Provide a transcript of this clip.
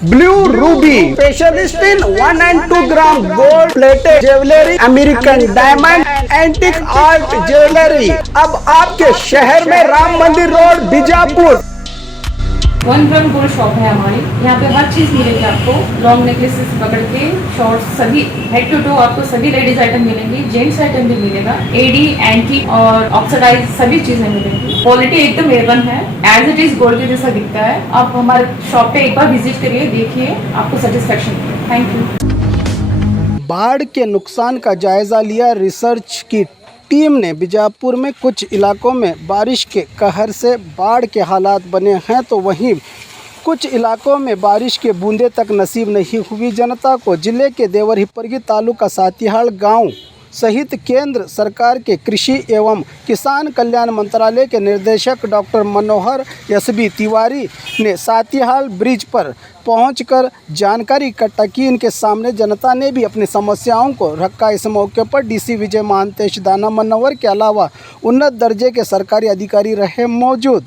Blue Ruby specialist in 1 and 2 gram gold plated jewellery, American diamond, antique art jewellery अब आपके शहर में राम मंदिर road Bijapur. 1 gram gold shop है हमारी। यहाँ पे हर चीज मिलेगी आपको, लॉन्ग नेकलेसेस पकड़ के शॉर्ट्स, सभी हेड टू टो आपको सभी लेडीज आइटम मिलेंगी, जेंट्स आइटम भी मिलेगा, एडी एंटीक और ऑक्सीडाइज सभी चीजें मिलेंगी। क्वालिटी एकदम A1 है, एज इट इज गोल्ड के जैसा दिखता है। आप हमारे शॉप पे एक बार विजिट करिए, देखिए, आपको सेटिस्फेक्शन मिलेगा। Thank you. बाढ़ के नुकसान का जायजा लिया रिसर्च की टीम ने। बीजापुर में कुछ इलाकों में बारिश के कहर से बाढ़ के हालात बने हैं, तो वहीं कुछ इलाकों में बारिश के बूंदे तक नसीब नहीं हुई जनता को। जिले के देवर हिप्परगी तालुका सातिहाल गांव सहित केंद्र सरकार के कृषि एवं किसान कल्याण मंत्रालय के निदेशक डॉक्टर मनोहर एसबी तिवारी ने सातिहाल ब्रिज पर पहुंचकर जानकारी इकट्ठा की। इनके सामने जनता ने भी अपनी समस्याओं को रखा। इस मौके पर डीसी विजय महांतेश दाना मनोहर के अलावा उन्नत दर्जे के सरकारी अधिकारी रहे मौजूद।